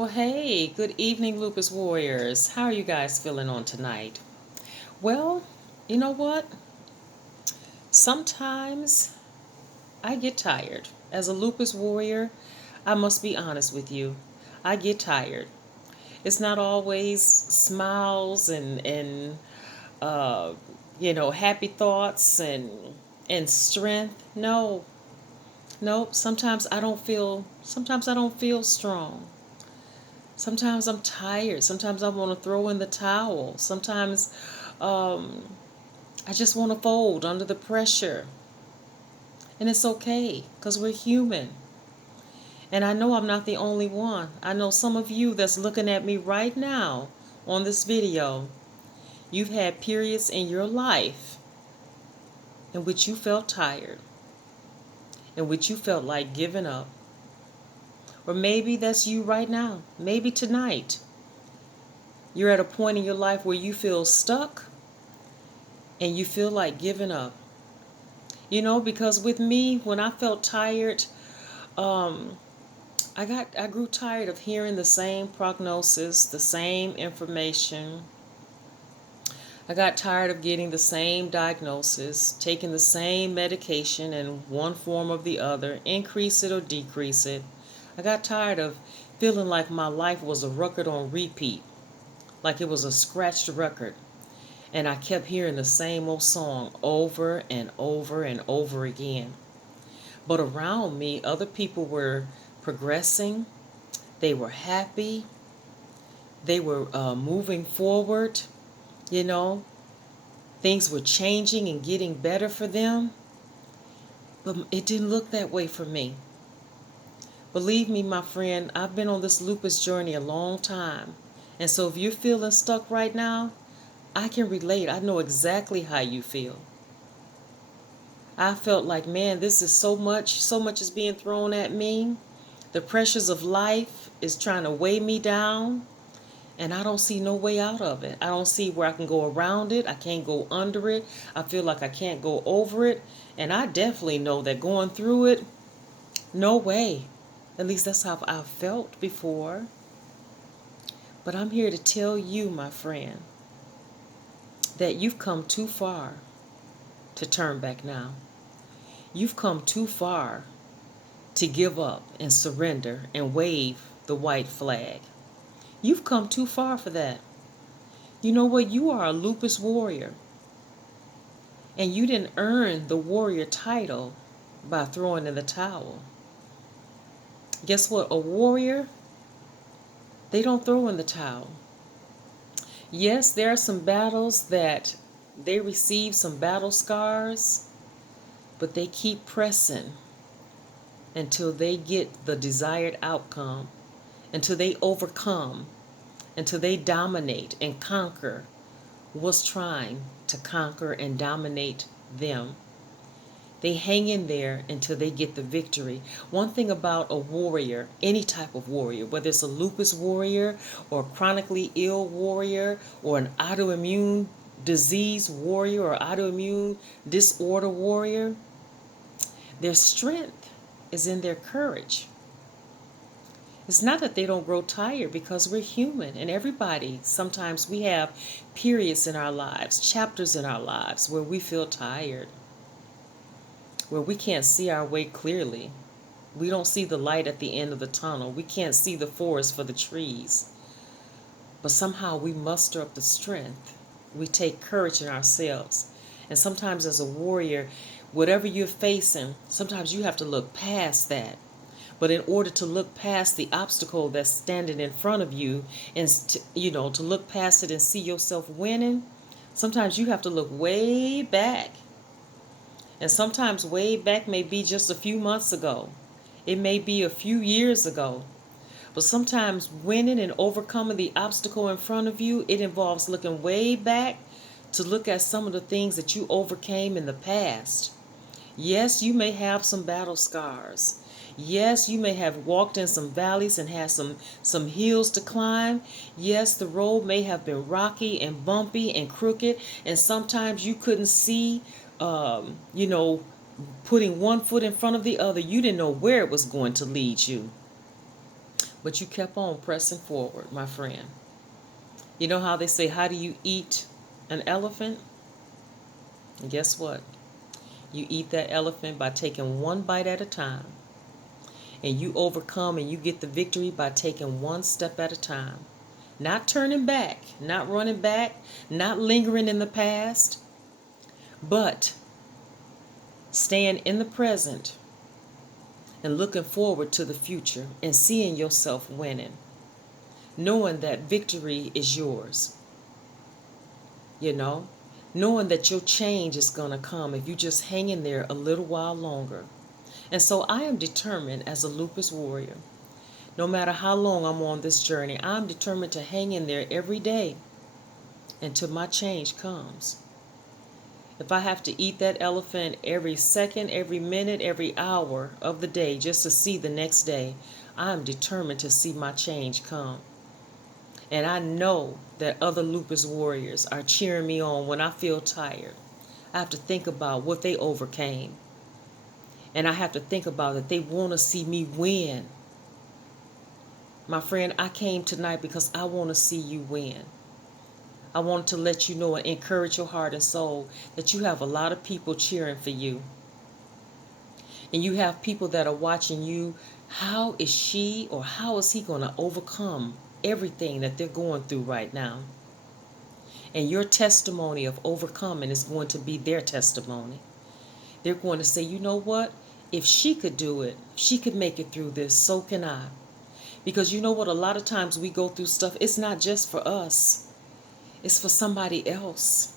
Well, hey, good evening, Lupus Warriors. How are you guys feeling on tonight? Well, you know what? Sometimes I get tired. As a Lupus Warrior, I must be honest with you. I get tired. It's not always smiles and happy thoughts and strength. No, nope. Sometimes I don't feel strong. Sometimes I'm tired. Sometimes I want to throw in the towel. Sometimes um, I just want to fold under the pressure. And it's okay because we're human. And I know I'm not the only one. I know some of you that's looking at me right now on this video, you've had periods in your life in which you felt tired, in which you felt like giving up. Or maybe that's you right now. Maybe tonight you're at a point in your life where you feel stuck and you feel like giving up. Because with me, when I felt tired, um, I grew tired of hearing the same prognosis, the same information. I got tired of getting the same diagnosis, taking the same medication in one form or the other, increase it or decrease it. I got tired of feeling like my life was a record on repeat, like it was a scratched record. And I kept hearing the same old song over and over and over again. But around me, other people were progressing. They were happy. They were moving forward. You know, things were changing and getting better for them. But it didn't look that way for me. Believe me, my friend, I've been on this lupus journey a long time. And so if you're feeling stuck right now, I can relate. I know exactly how you feel. I felt like, man, this is so much is being thrown at me. The pressures of life is trying to weigh me down, and I don't see no way out of it. I don't see where I can go around it. I can't go under it. I feel like I can't go over it, and I definitely know that going through it, no way. At least that's how I've felt before. But I'm here to tell you, my friend, that you've come too far to turn back now. You've come too far to give up and surrender and wave the white flag. You've come too far for that. You know what? You are a lupus warrior. And you didn't earn the warrior title by throwing in the towel. Guess what? A warrior, they don't throw in the towel. Yes, there are some battles that they receive some battle scars, but they keep pressing until they get the desired outcome, until they overcome, until they dominate and conquer what's trying to conquer and dominate them. They hang in there until they get the victory. One thing about a warrior, any type of warrior, whether it's a lupus warrior or a chronically ill warrior or an autoimmune disease warrior or autoimmune disorder warrior, their strength is in their courage. It's not that they don't grow tired, because we're human, and sometimes we have periods in our lives, chapters in our lives where we feel tired, where we can't see our way clearly. We don't see the light at the end of the tunnel. We can't see the forest for the trees. But somehow we muster up the strength. We take courage in ourselves. And sometimes as a warrior, whatever you're facing, sometimes you have to look past that. But in order to look past the obstacle that's standing in front of you, and to look past it and see yourself winning, sometimes you have to look way back. And sometimes way back may be just a few months ago. It may be a few years ago. But sometimes winning and overcoming the obstacle in front of you, it involves looking way back to look at some of the things that you overcame in the past. Yes, you may have some battle scars. Yes, you may have walked in some valleys and had some hills to climb. Yes, the road may have been rocky and bumpy and crooked, and sometimes you couldn't see, putting one foot in front of the other. You didn't know where it was going to lead you. But you kept on pressing forward, my friend. You know how they say, how do you eat an elephant? And guess what? You eat that elephant by taking one bite at a time. And you overcome and you get the victory by taking one step at a time. Not turning back, not running back, not lingering in the past, but staying in the present and looking forward to the future and seeing yourself winning, knowing that victory is yours, you know, knowing that your change is going to come if you just hang in there a little while longer. And so I am determined as a lupus warrior, no matter how long I'm on this journey, I'm determined to hang in there every day until my change comes. If I have to eat that elephant every second, every minute, every hour of the day just to see the next day, I am determined to see my change come. And I know that other lupus warriors are cheering me on when I feel tired. I have to think about what they overcame. And I have to think about that they want to see me win. My friend, I came tonight because I want to see you win. I wanted to let you know and encourage your heart and soul that you have a lot of people cheering for you. And you have people that are watching you. How is she or how is he going to overcome everything that they're going through right now? And your testimony of overcoming is going to be their testimony. They're going to say, you know what? If she could do it, if she could make it through this, so can I. Because you know what? A lot of times we go through stuff. It's not just for us. It's for somebody else.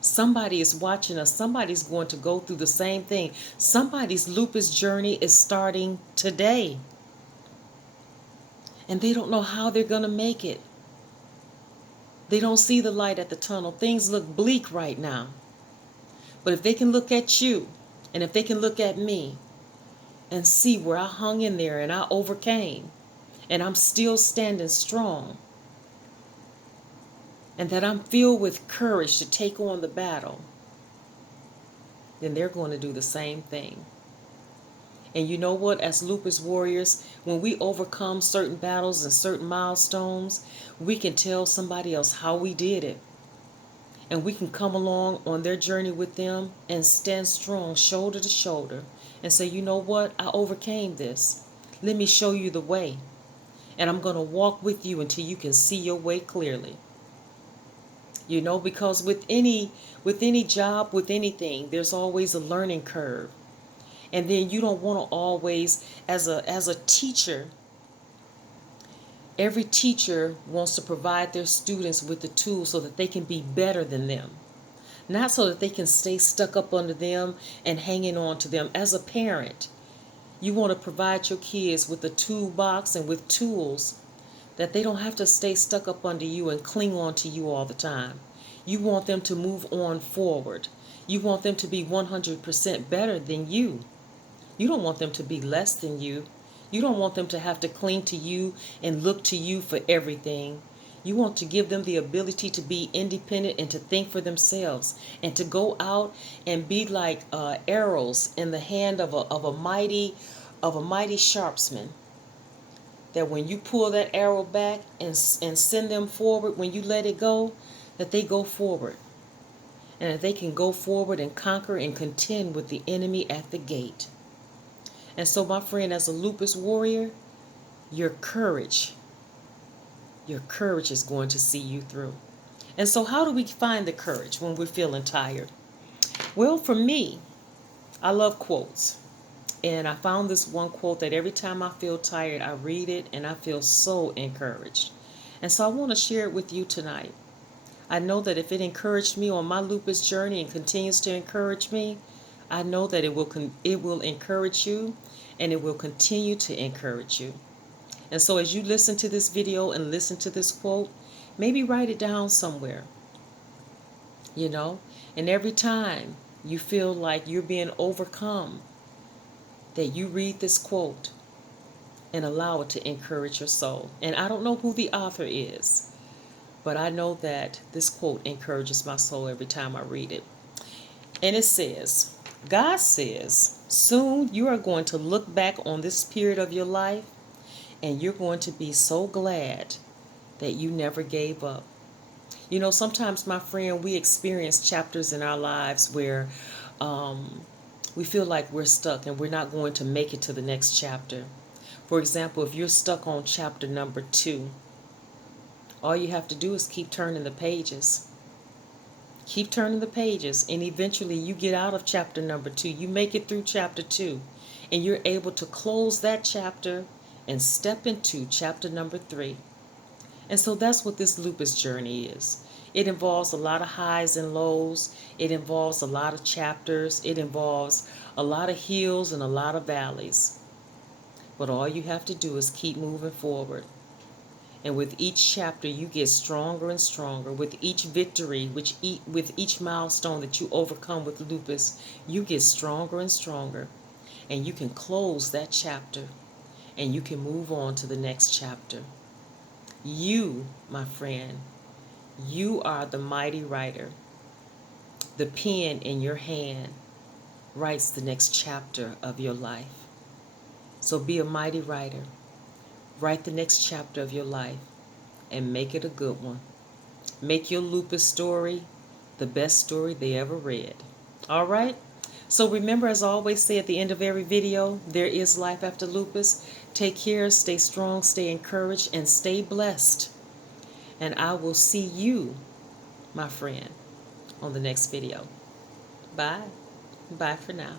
Somebody is watching us. Somebody's going to go through the same thing. Somebody's lupus journey is starting today. And they don't know how they're going to make it. They don't see the light at the tunnel. Things look bleak right now. But if they can look at you, and if they can look at me, and see where I hung in there and I overcame, and I'm still standing strong, and that I'm filled with courage to take on the battle, then they're going to do the same thing. And you know what? As lupus warriors, when we overcome certain battles and certain milestones, we can tell somebody else how we did it. And we can come along on their journey with them and stand strong shoulder to shoulder and say, you know what? I overcame this. Let me show you the way. And I'm going to walk with you until you can see your way clearly. You know, because with any job, with anything, there's always a learning curve. And then you don't want to always, as a teacher, every teacher wants to provide their students with the tools so that they can be better than them. Not so that they can stay stuck up under them and hanging on to them. As a parent, you want to provide your kids with a toolbox and with tools that they don't have to stay stuck up under you and cling on to you all the time. You want them to move on forward. You want them to be 100% better than you. You don't want them to be less than you. You don't want them to have to cling to you and look to you for everything. You want to give them the ability to be independent and to think for themselves and to go out and be like arrows in the hand of a mighty sharpsman. That when you pull that arrow back and send them forward, when you let it go, that they go forward. And that they can go forward and conquer and contend with the enemy at the gate. And so, my friend, as a lupus warrior, your courage is going to see you through. And so how do we find the courage when we're feeling tired? Well, for me, I love quotes. And I found this one quote that every time I feel tired, I read it and I feel so encouraged. And so I want to share it with you tonight. I know that if it encouraged me on my lupus journey and continues to encourage me, I know that it will encourage you and it will continue to encourage you. And so as you listen to this video and listen to this quote, maybe write it down somewhere. You know, and every time you feel like you're being overcome, that you read this quote and allow it to encourage your soul. And I don't know who the author is, but I know that this quote encourages my soul every time I read it. And it says, God says, soon you are going to look back on this period of your life And you're going to be so glad that you never gave up. You know, sometimes, my friend, we experience chapters in our lives where we feel like we're stuck and we're not going to make it to the next chapter. For example, if you're stuck on chapter number 2, all you have to do is keep turning the pages. Keep turning the pages, and eventually you get out of chapter number 2. You make it through chapter 2, and you're able to close that chapter and step into chapter number 3. And so that's what this lupus journey is. It involves a lot of highs and lows. It involves a lot of chapters. It involves a lot of hills and a lot of valleys. But all you have to do is keep moving forward. And with each chapter, you get stronger and stronger. With each victory, with each milestone that you overcome with lupus, you get stronger and stronger. And you can close that chapter and you can move on to the next chapter. You, my friend, you are the mighty writer. The pen in your hand writes the next chapter of your life. So be a mighty writer. Write the next chapter of your life and make it a good one. Make your lupus story the best story they ever read. All right? So remember, as I always say at the end of every video, there is life after lupus. Take care, stay strong, stay encouraged, and stay blessed. And I will see you, my friend, on the next video. Bye. Bye for now.